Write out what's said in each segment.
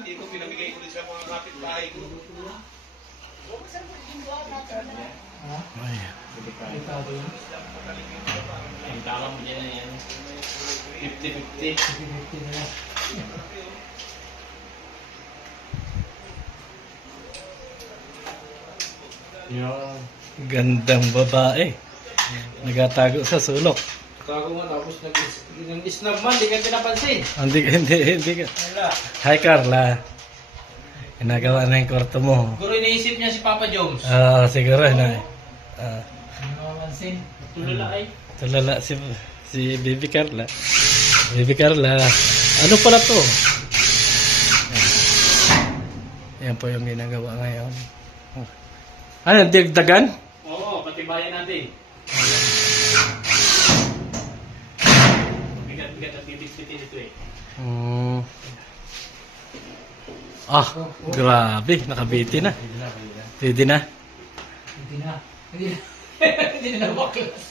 hindi ko pinamigay ko rin sa mga kapitbahay ko. Ay. Ang tama mo dyan na yan. 50-50. 50-50 na lang. Yan. Gandang babae. Nagatago sa sulok. Tago nga tapos nag-snap man, di ka pinapansin. Hindi ka. Wala. Hi Carla. Ginagawa na yung kwarto mo. Siguro iniisip niya si Papa Jones. Siguro na. Ano mamansin? Tulala ay. Tulala si Baby Carla. Baby Carla. Ano pala to? Yan po yung ginagawa ngayon. Ano, digdagan? Oo, pati bayan natin. Bigat-bigat at bibit-bitin ito eh. Grabe. Nakabiti na. Pwede na. Hindi na. Hindi na baklas.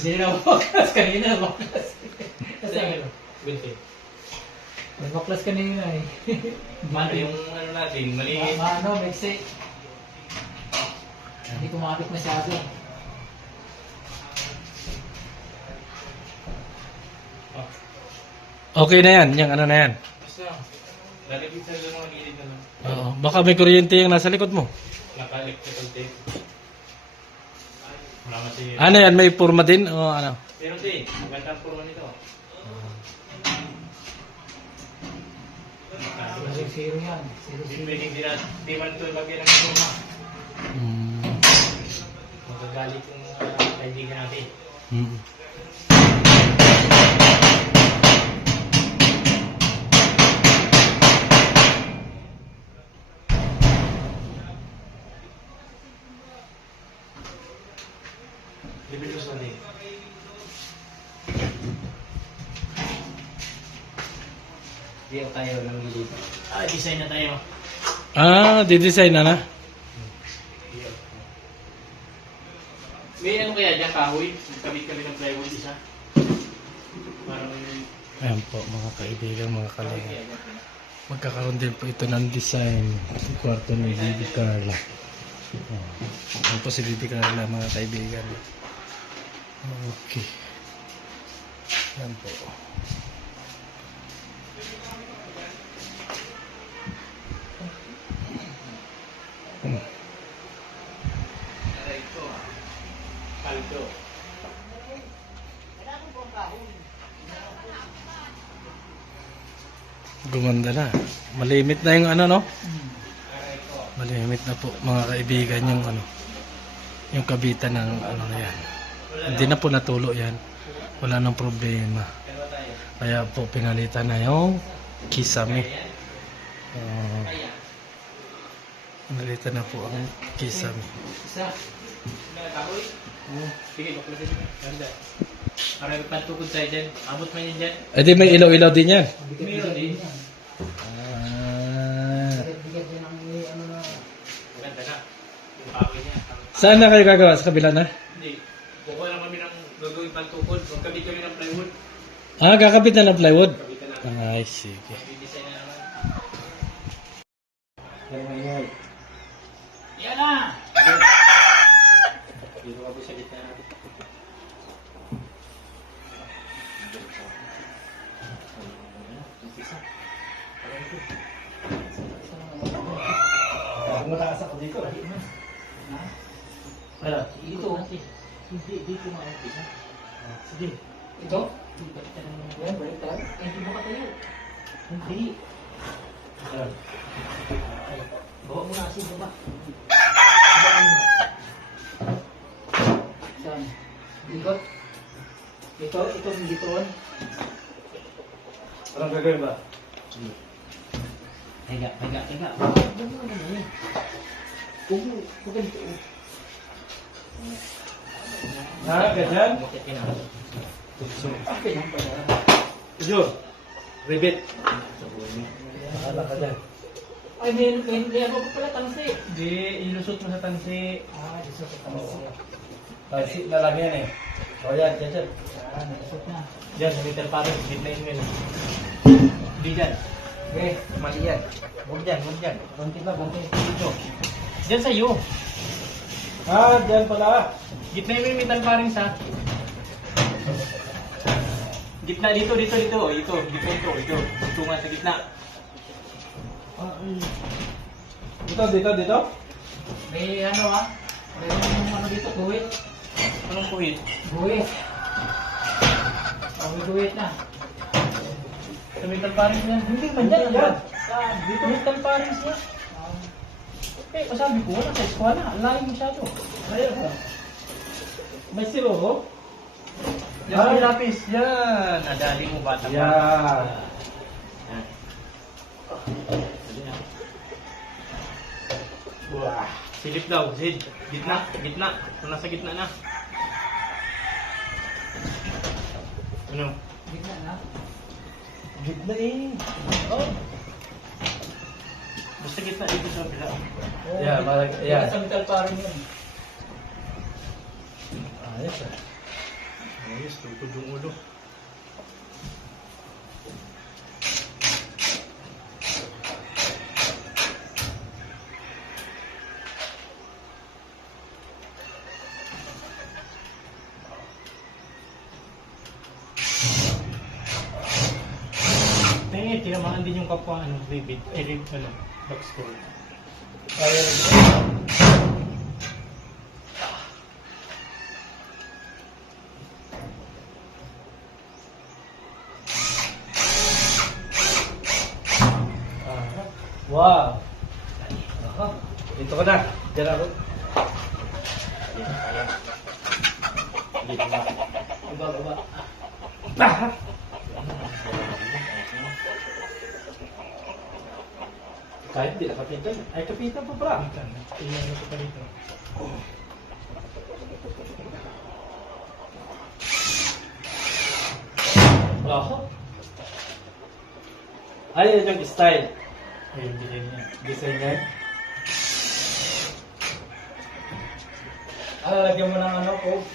Hindi na baklas. Kanina na baklas. Kasi ano? Binti. Baklas kanina eh. Mano yung ano natin, maliit. Mano, mexi. Hindi kumapit masyado. Okay na yan. Yung ano na yan. Basta, lalagay sa mga gilid na lang. Oo. Baka may kuryente yung nasa likod mo. Naka-electrical tape. Wala kasi. Ano yan? May purma din? O ano? Pero din, magandang puro nito. Zero yan. Hindi pwedeng di man ito lagyan ng purma. Magagalit yung kaibigan natin. Libitos na din. Di tayo ng gilid. Design na tayo. Didesign na na? May ano kaya dyan kahoy? Kabit-kabit ng plywood isa? Parang Ayan po mga kaibigan, mga kalinga. Magkakaroon din po ito ng design sa kwarto ni Bibi Carla. Ayan po si Bibi Carla mga kaibigan. Okay. Ayan po. paldo. Gumanda na. Malimit na yung ano, no? Malimit na po mga kaibigan yung ano, yung kabitan ng ano na yan. Hindi na po natulo yan. Wala nang problema. Kaya po pinalitan na yung kisame. Pinalitan na po ang kisame. Isa. Kahoy? Sige, baklasin mo. Ganda. Para pantukod tayo dyan. Abot man yan dyan. Eh di may ilaw-ilaw din yan. Meron din. Bigat yan ang ano na. Maganda na. Yung kahoy niya. Saan na kayo gagawa? Sa kabila na? Hindi. Kukuha lang kami ng gagawin pantukod. Magkabit kami ng plywood. Kakabit na ng plywood? Kabitan namin. Ay, sige. Design na naman. Yan. Yan na! Dito kami sa gitna natin. Mataas ako dito. Wala. Dito. Hindi. Dito makakita. Sige. Ito? Yan, balik tayo. Hindi mo katayo. Hindi. Bawa mo na asin, baba. Saan? Ikot? Ito yung ditoon. Anong gagawin ba? Higa. Ganyan? Bakit ka na? Okay lang pala. Jur, ribbit. Akala ka dyan. Ay, may ano pa pala tansi. Hindi, ilusot mo sa tansi. Isa pa tansi. Tansi na lang yan eh. O yan, Nakasot na. Diyan, sa meter pare, midline mo yun. Hindi dyan. Okay. Mali yan. Huwag dyan, huwag dyan. Konti ba? Konti. Dito. Dyan sa'yo. Ah, dyan pala. Gitna yung metal parings ha. Gitna dito, dito, dito. Ito, gitna ito, ito. Tungan sa gitna. Dito. May ano ha? May ano dito, guhit. Anong kuhit? Guhit. Oh, may guhit na. Sa metal parings yan. Hindi man dyan. Yan. Saan? Dito metal parings yan. Okay, sabi ko, wala sa eskwala. Layo masyado. Ayun ha. May siro ho? Yan may lapis. Yan. Nadali mo bata. Yan. Yan. Wah. Silip daw, Sid. Gitna, gitna. Kung nasa gitna na. Ano? Gitna na. Gitna eh. Oh. Basta gitna dito sa bila. Oh, Yeah, yeah. Sa metal paring yun. Ayos ah. Ayos, tutod yung ulo. Tinamaan din yung kapwa, rivet, box score. Wow. Aha. Dito ka na. Diyan ako. Baba. Ah! Kahit di nakapitan. Ay, kapitan pa pala. Tingnan mo pa dito. Aha. Ay, yun yung style. Ayun, design niya. Design niya. Lagyan mo ng ano, Coke.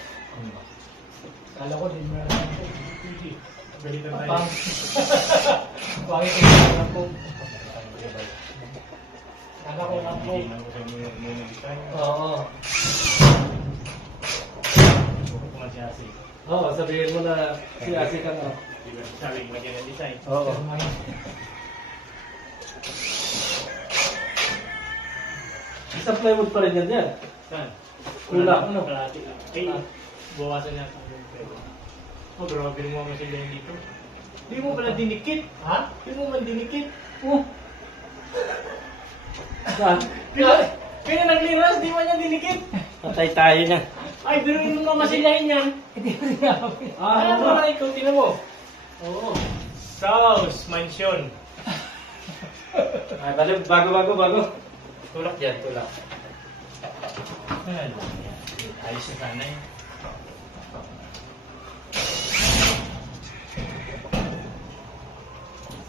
Kala ko, din mo na ng Coke. Hindi. Ganito tayo. Pang. Pangit ko ng Coke. Kala ko ng Coke. Tingnan ko sa muna design. Oo. Huwag ko siya kasi. Oo, sabihin mo na si Asi ka na. Di ba sabi ko magyan ng design? Oo. Isang plywood pa rin yan yan. Saan? Kulang, ano? Kalahati lang. Ay, bawasan natin yung pwede. Oh, grabe mo mga sila yung dito. Di mo pala dinikit. Ha? Di mo man dinikit. Oh. Saan? Kaya nagliras, di mo niya dinikit. Patay tayo na. Ay, biruin mo mga masilahin yan. Hindi ko rin ako. Ano mo na ikaw, tinan mo. Oo. Sauce, mansion. Ay, balik, bago. Tulak yan, tulak. Ano yan? Ayos na sana eh.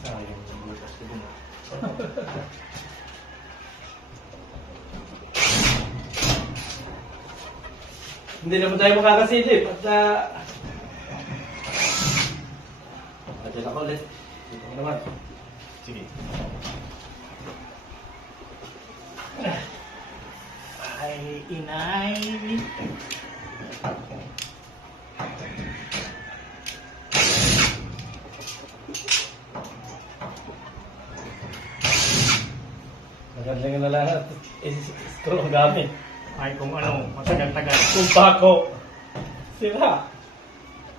Sayang yung butas ko dun. Hindi naman tayo makakasilip. At dyan ako ulit. Dito ko naman. Sige. Ay, inay. Maganda nga na lahat. Screw ang gamit. Ay, kung ano, matagal-tagal. Kung bako. Sira.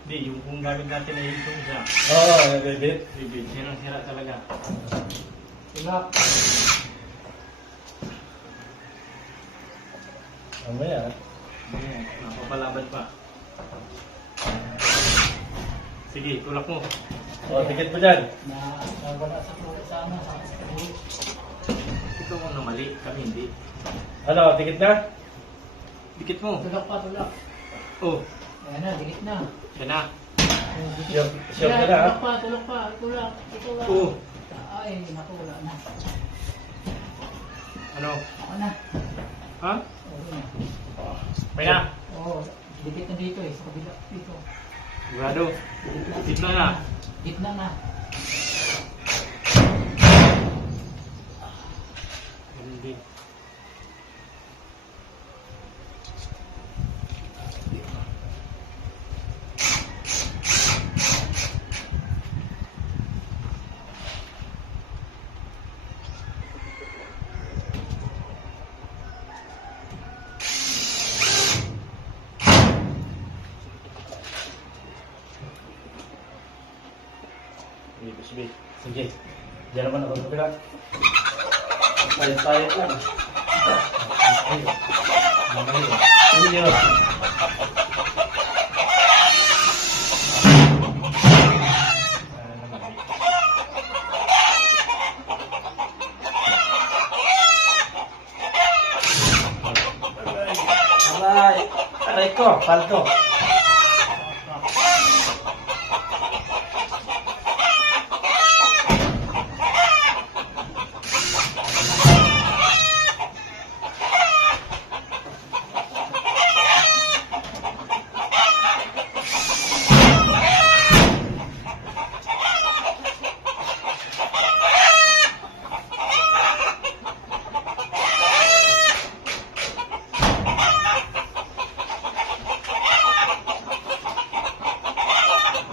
Hindi, yung kung gamit natin ay itong isa. Oo, nabibit. Bibig, sirang-sira talaga. Tulak. Mamaya. Ayan, napapalaban pa. Sige, tulak mo. O, tikit mo dyan. Wala sa floor sa ano. Ikaw ang namali, kami hindi. Ano, tikit na? Dikit mo. Tulak pa, tulak. Oh, Ayan na, dikit na. yan na. Siyok ka na, ha? Tulak pa. Tulak. Oh, Ay, naku, wala na. ano? Ako na. Ha? Oo na. May na. Oo, dikit na dito eh, sa kabila. Dito. Sigurado. Gitna na. Gitna na. Sige. Sige. Diyan naman ako sa pila. Payat-payat lang. Ayun. Aray! Aray ko! Palto!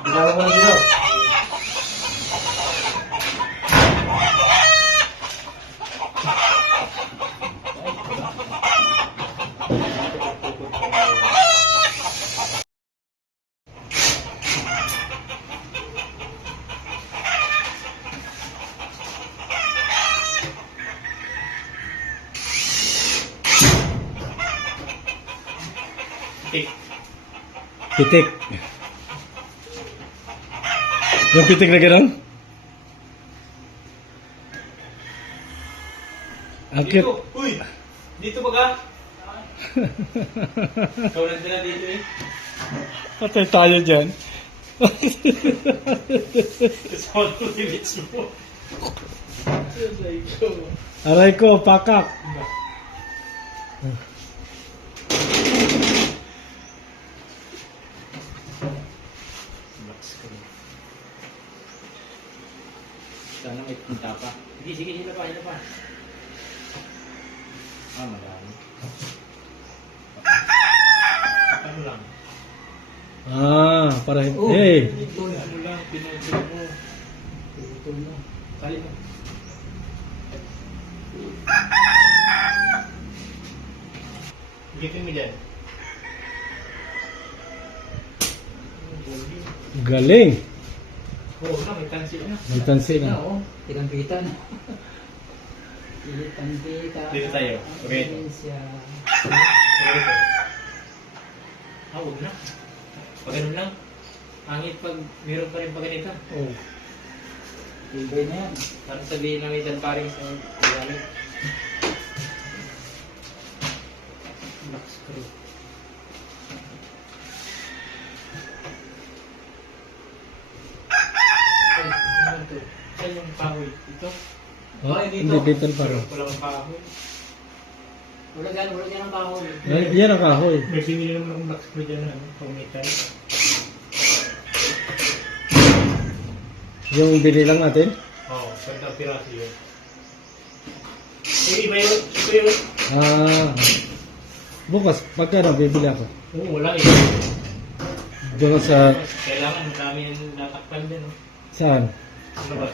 Bilawan mo na dito. Pitik. Pitik. Yung pitik na gano'n? Ang cute. Dito. Uy! Dito ba ka? Ikaw nandun na dito eh. Patay tayo dyan. Kasama ko limits mo. Aray ko. Aray ko, pakak. Sana may punta pa. Sige, sige, hila pa, hila pa. Ah, marami. Ano lang? Para Oh. hey. Ano lang, pinagpil mo. Tutol mo. Kali mo. Gitin mo dyan. Galing. Oo na, may tansi na. May tansi na. Oo, kitang-kita na. Kitang-kita. Dito tayo. Okay. Siya. Ito. Ah, huwag na. Pag ganun lang. Hangit pag meron pa rin pag ganito. Oh. Ibay na yan. Parang sabihin namin dyan paring sa gamit. Lock screw. Ay, ano to? Saan yung kahoy? Ito? Oh, Ay, hindi dito paro. Wala kang kahoy. Wala dyan ang kahoy. Yan ang kahoy. May bimili naman akong lock screw dyan na pang metal. Yung bili lang natin. Oo, gandang piraso yun. Eh, iba yun. Ito yun. Bukas, pagkano bibili ako? Oo, wala eh. Doon sa... Kailangan marami yung natakpan din. Oh. Saan? Ano ba?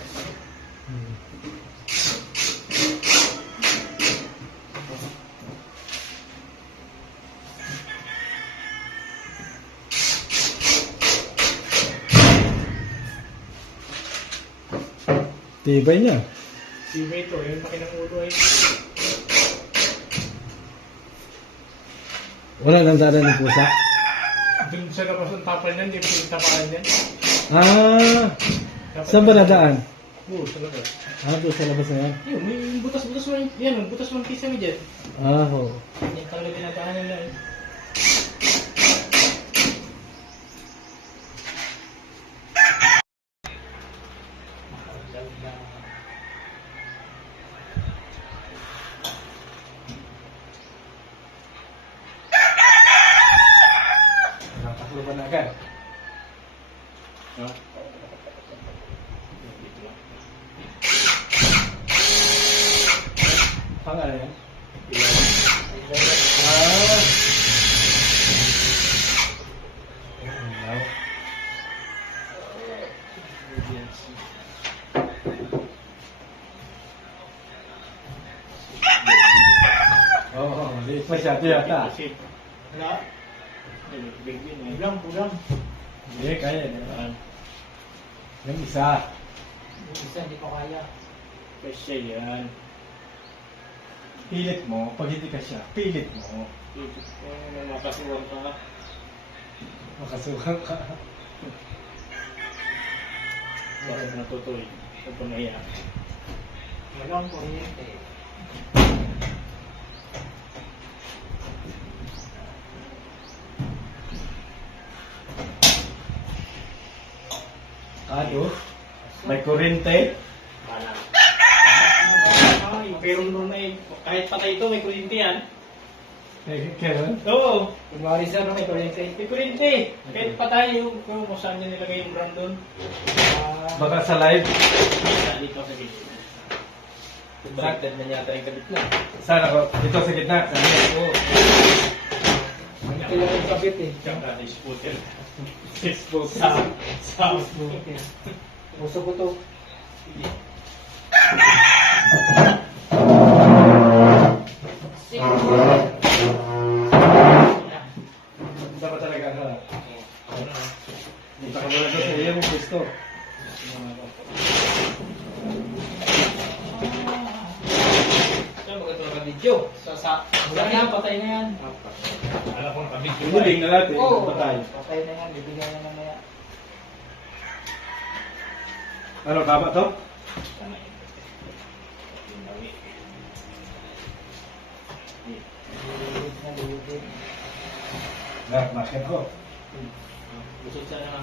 Tibay niya. Si Beto, yung pakinang ulo ay. Wala nang daan ng pusa. Doon sa labas ng tapal niyan, di ba yung tapakan niyan? Saan ba nadaan? Oo, sa labas. Doon sa labas na yan. Yun, may butas-butas mo yan, may butas mo kisa mo dyan. Oo. Yung talaga tinataanan na eh. Nakataklo ba na agad? Ha? Pangalan yan? Oo, liit masyado yata. Wala. Big yun eh. Kulang. Hindi, kaya. Yung isa. Yung isa hindi pa kaya. Kasi yan. Pilit mo, pag hindi ka siya, pilit mo. Makasuwang ka. Makasuhan ka. Bakit natutuloy? Ito pa na yan. Walang kuryente. Ano? May kurente? Wala. Pero nung may, kahit patay ito, may kuryente yan. Kailan? Oo. Kunwari sir, may kuryente. May kuryente. Kahit patay yung, kung saan niya nilagay yung brand doon. Baka sa live? Dito sa gilid. Baliktad na yata yung kabit na. Saan ako? Dito sa gitna? Sa live? Oo. Ang kailangan yung kabit eh. Tsaka na scooter. Sa puso ko to. Punta pa talaga ka. Punta ka muna doon sa iyo yung gusto. Saan maganda naka-video? Wala na yan, patay na yan. Alam ko naka-video pa Pinuling na natin. Oo. Patay. Patay na yan, bibigyan na mamaya. Ano, baba to? Liwid na liwid. Bakit ko? Busog sana nga.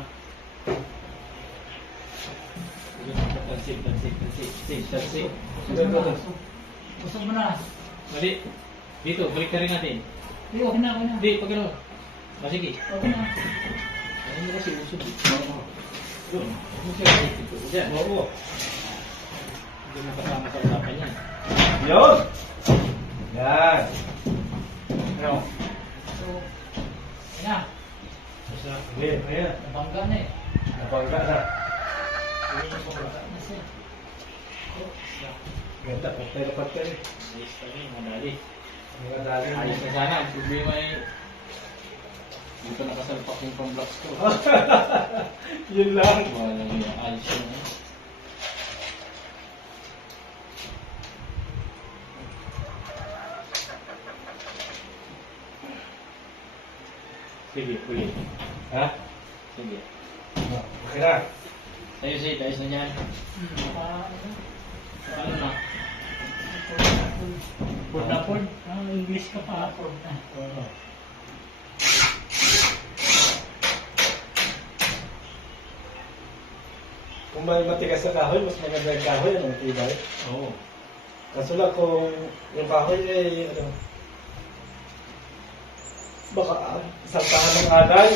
Tansik. Busog mo na. Mali. Dito, balik ka rin natin. Hindi, okay na, okay na. Hindi, pag ano. Sige. Okay na. Ano mo kasi busog? Doon. Ano siya? Diyan. Oo. Hindi na kasama sa usapan yan. Yun! Yan! Ano? So, okay na. Basta. Ayan, ayan. Nabangga na eh. Nabangga na. Nabangga na siya. Ganda, patay na patay. Ayos pa rin, madali. Mga dali. Ayos na sana. Ang problema ay dito nakasalpak yung pang-blocks ko. Yun lang. Wala yung ayos yun. Sige, huli. Ha? Sige. Okay na. Tayo say, ayos na yan. Ano na? Pord na pord. Ang English ka pa. Pord na. Kung may matigas na kahoy, mas maganda yung kahoy, ano, tibay. Oo. Kaso lang kung yung kahoy ay, ano, baka isang tahan ng aday,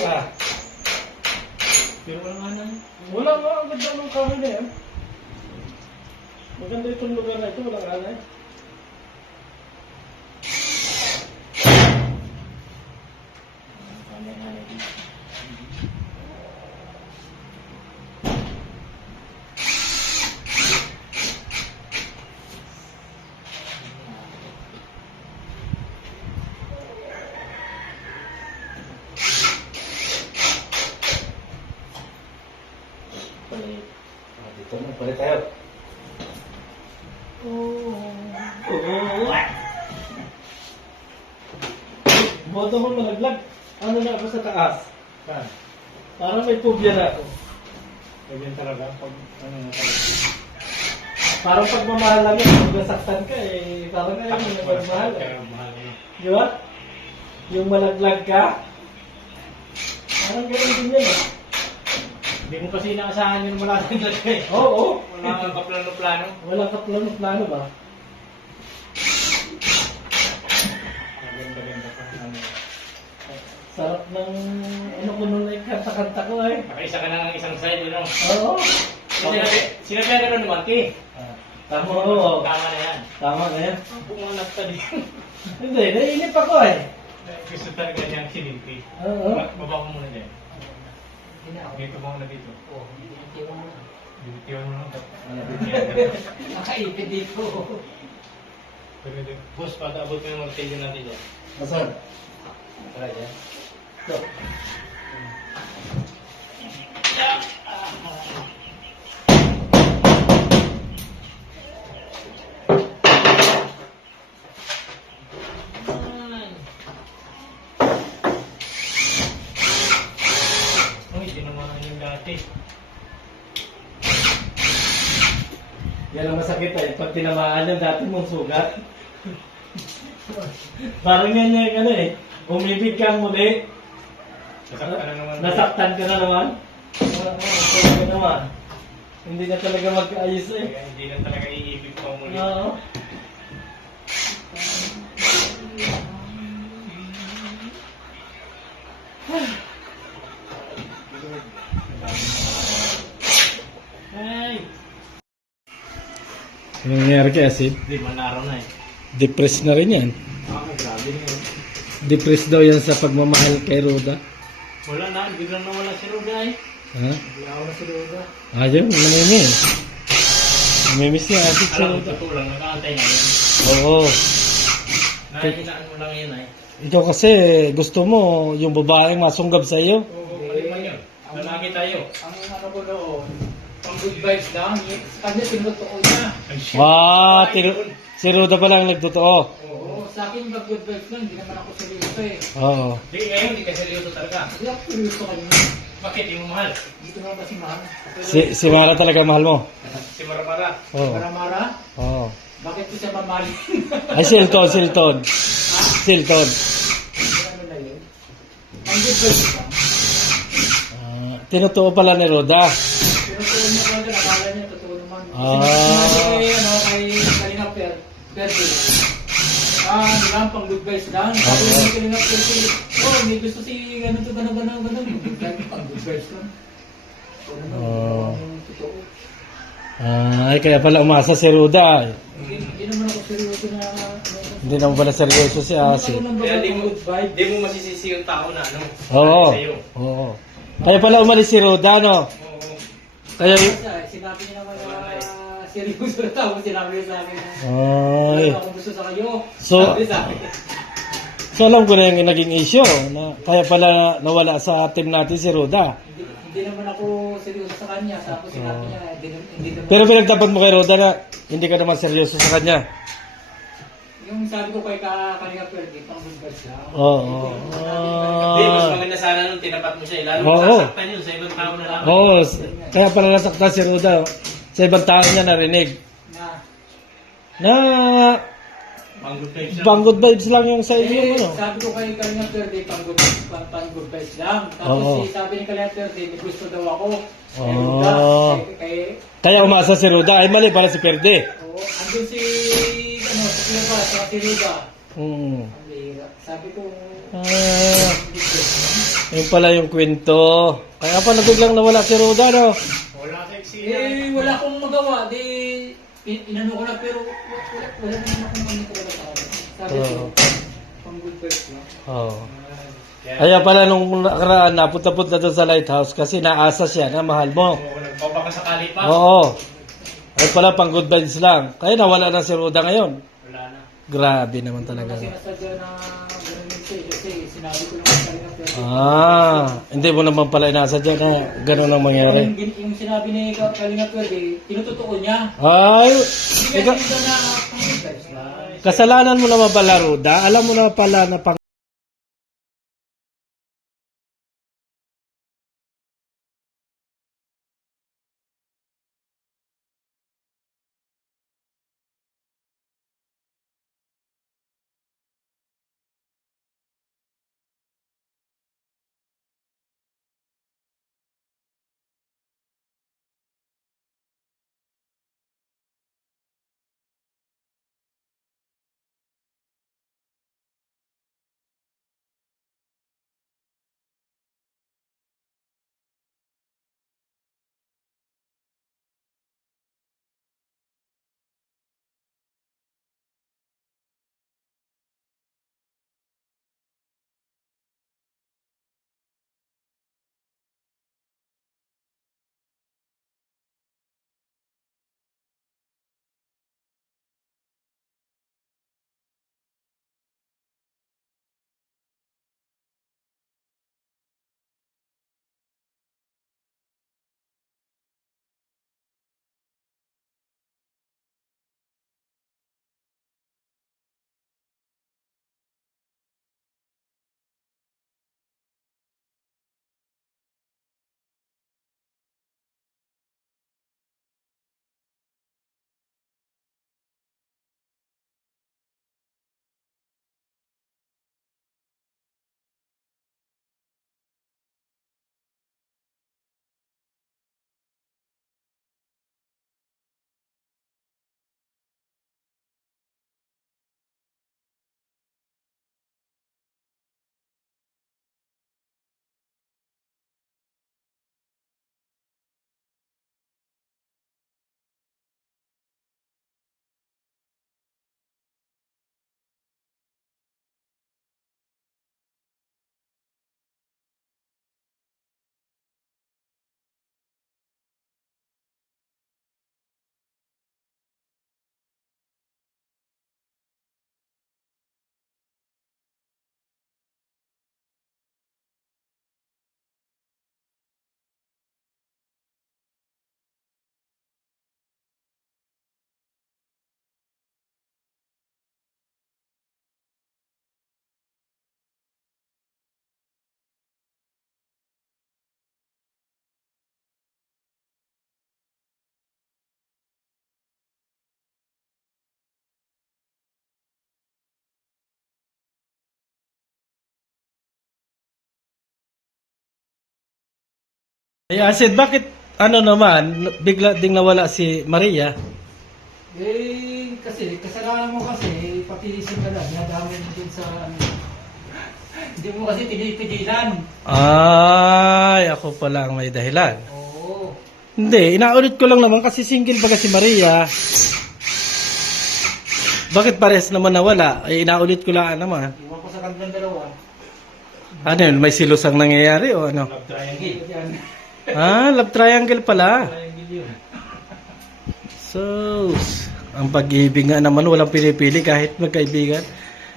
Pero wala nga na. Wala nga, ang ganda ng kahoy na yan. Maganda itong lugar na ito, walang anay. Palit. Dito na, palit tayo. Boto mo malaglag. Ano na ako sa taas? Saan? Parang may phobia na ako. Ganyan talaga. Pag ano na talaga. Parang pagmamahal lang yun. Pag nasaktan ka eh, parang ayaw mo na pagmahal. Kaya mahal mo. Di ba? Yung malaglag ka, parang gano'n din yan eh. Hindi mo kasi inaasahan yung malaking lagay. Oo. Wala kang kaplano-plano. Wala ka plano ba? Maganda-ganda pa. Ano. Sarap ng ano ko nung kanta-kanta ko eh. Nakaisa ka na ng isang side, you know? Oo. Sinabi ka rin naman, Ki. Tama oo. Tama na yan. Tama na yan. Pumunat ka din. Hindi, naiinip ako eh. Gusto talaga niyang sinimpi. Oo. Baba ko muna dyan. Hindi na. Dito ba muna dito? Oo, hindi mo na. Bibitiwan mo lang. Nakaipid dito. Boss, pag-abot mo yung martilyo natin dyan. Asan? Tara dyan. Ito. Yan ang masakit eh. Pag tinamaan yung dati mong sugat. Parang yan yung ano eh. Umibig kang muli. Nasaktan na naman. Nasaktan ka na naman. Nasaktan ka naman. Hindi na talaga magkaayos eh. Kaya hindi na talaga iibig pa muli. Oo. Ay! Anong nangyari kay Asid? Di man araw na eh. Depressed na rin yan. Grabe na yun. Depressed daw yan sa pagmamahal kay Roda. Wala na, biglang nawala si Ruga eh. Ha? Wala na si Ruga. Ayaw, namimiss. Namimiss niya Asid si Alam, Roda. totoo lang, nakaantay na yun. Oo. Nahinaan mo lang yun eh. Ikaw kasi gusto mo yung babaeng masunggab sa iyo. Oo, mali man yun. Lalaki tayo. Ang ano ko noon, pang good vibes lang, sa kanya tinutoo niya. Si Roda pa lang nagtotoo. Oo, sa akin pag good vibes lang, hindi naman ako seryoso eh. Oo. Di, ngayon, di ka seryoso talaga. Hindi ako seryoso kanina. Bakit? Di mo mahal. Dito naman kasi mahal. Si Mara talaga mahal mo. Si Maramara. Oo. Mara-mara, Oo. bakit ko siya mamahalin? Ay, Silton. Silton. Ano na yun? Ang good vibes lang. Tinutuo pala ni Roda. Tinutoo niya talaga, nakala niya, totoo naman. Ah. Sinabi kay Kalina Perde. Ano lang, pang good vibes lang. Sabi ni Kalina Perde, may gusto si ganito, gano'n. Pang good vibes lang. Oh. Ay, kaya pala umasa si Roda. Hindi naman ako seryoso na Hindi naman pala seryoso si Asid. Kaya di mo, good vibe. di mo masisisi yung tao na ano. Oo. Sa'yo. Oo. Kaya pala umalis si Roda, no? Oo. Kaya Sinabi niya naman na seryoso na tao. Sinabi niya sa akin na Ay. wala akong gusto sa kayo. So- Sabi sa akin. So alam ko na yung naging issue. Na, kaya pala nawala sa team natin si Roda. Hindi naman ako seryoso sa kanya. Tapos sinabi niya, hindi naman. Pero pinagtapat mo kay Roda na hindi ka naman seryoso sa kanya. Yung sabi ko kay Kalinga Perde, pang good vibes lang. Oo. Di, mas maganda sana nung tinapat mo siya. Lalo Oo. masasaktan yun sa ibang tao na lang. Oo. Kaya pala nasaktan si Roda. Sa ibang tao niya narinig. Na Pang good vibes lang. pang good vibes lang yung sa inyo. Ano? Sabi ko kay Kalinga Perde, pang good vibes lang. Tapos Oo. sabi ni Kalinga Perde, may gusto daw ako. Oo. Kay Kaya umasa si Roda. Ay mali para si Perde. Oo, andun si si Kuya ba, si Ruda. Hmm. Ang bihira. Sabi ko, Yun pala yung kwento. Kaya pa biglang nawala si Roda, no? Wala sa eksena. wala akong magawa. Di, inano ko na, pero wala naman akong ano talaga sa akin. Sabi ko, Oo. pang good vibes lang. Oo. Kaya pala nung nakaraan, napunta-punta doon sa lighthouse kasi naasa siya na mahal mo. Oo, nagpapakasakali pa. Oo. Ay pala pang good vibes lang. Kaya nawala na si Roda ngayon. Wala na. Grabe naman talaga. Kasi nasadya na ganun yun siya, kasi sinabi ko naman sa rin pero Hindi mo naman pala inasadya na gano'n ang mangyari. yung sinabi ni Kalinga Pwede, tinutotoo niya. Ay, Hindi ika- kasi na pang good vibes lang. kasalanan mo naman pala, Roda. Alam mo na pala na pang Ay, Asid, bakit ano naman, bigla ding nawala si Maria? Eh, kasi, kasalanan mo kasi, patilisin ka na, nadami mo din sa, ano, hindi mo kasi tinipigilan. Ay, ako pala ang may dahilan. Oo. Hindi, inaulit ko lang naman kasi single baga si Maria. Bakit pares naman nawala? Ay, inaulit ko lang naman. Iwan ko sa kanilang dalawa. Ano yun, may silusang nangyayari o ano? Love triangle. Yan. Ah, love triangle pala. Triangle yun. So, ang pag-ibig nga naman walang pinipili kahit magkaibigan.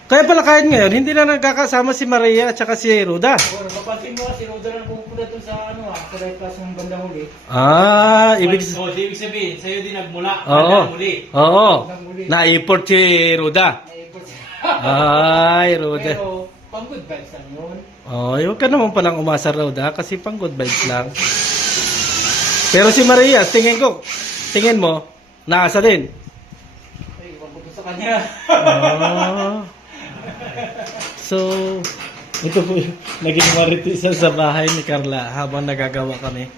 Kaya pala kahit ngayon, hindi na nagkakasama si Maria at saka si Ruda. Oo, napapansin mo kasi Roda na pupunta doon sa ano sa right class ng bandang huli. Ah, ibig Ibig sabihin, sa'yo din nagmula. Oo. Bandang muli. Oo. Bandang huli. Na-import si Ruda. Naipot siya. Ay, Ruda. Pero, pang good vibes lang yun. Oh, huwag ka naman palang umasa, Ruda, kasi pang good vibes lang. Pero si Maria, tingin mo, naasa din. Ay, iwan ko doon sa kanya. Oh. So, ito po yung naging maritisan sa bahay ni Carla habang nagagawa kami.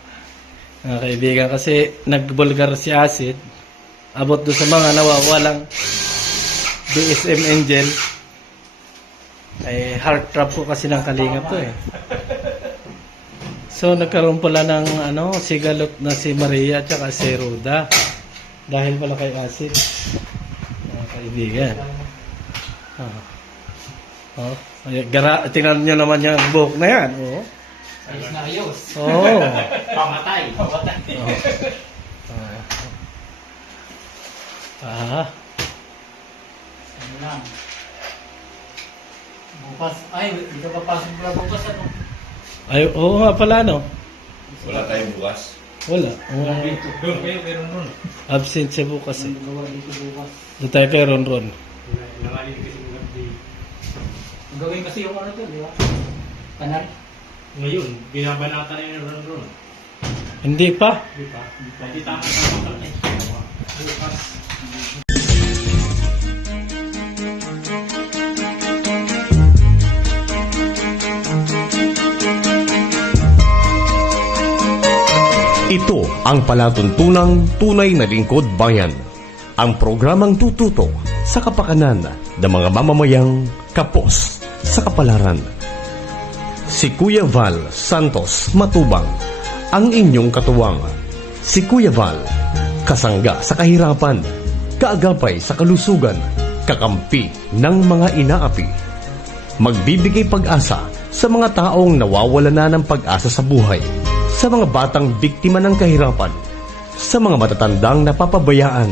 Mga kaibigan, kasi nagbulgar si Acid. Abot doon sa mga nawawalang DSM Angel. Ay, heart trap po kasi ng Kalinga to eh. So, nagkaroon pala ng sigalot na si Maria at saka si Ruda. Dahil pala kay Acid. Mga kaibigan. Oh, tingnan nyo naman yung buhok na yan. Oh. Ayos na ayos. Oh. Pamatay. Pawatay. Ah. Ano lang. Bukas, ay, hindi ka papasok pala bukas ano? Ay, oo nga pala, no? Wala tayong bukas. Wala. Doon kayo, meron nun. Absent siya bukas eh. Ang gawa dito bukas. Doon tayo kay Ron Ron. Nangalin kasi ng gabi. Ang gawin kasi yung ano to, di ba? Kanal. Ngayon, binabanata na yung ron-ron. Hindi pa. Di ba? Hindi tama-tama ka na eh. Bukas. Ito ang palatuntunang tunay na lingkod bayan. Ang programang tututok sa kapakanan ng mga mamamayang kapos sa kapalaran. Si Kuya Val Santos Matubang, ang inyong katuwang. Si Kuya Val, kasangga sa kahirapan, kaagapay sa kalusugan, kakampi ng mga inaapi. Magbibigay pag-asa sa mga taong nawawala na ng pag-asa sa buhay, sa mga batang biktima ng kahirapan, sa mga matatandang napapabayaan.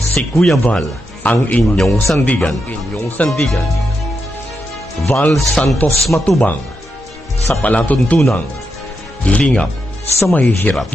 Si Kuya Val, ang inyong sandigan. Val Santos Matubang, sa palatuntunang lingap sa mahihirap.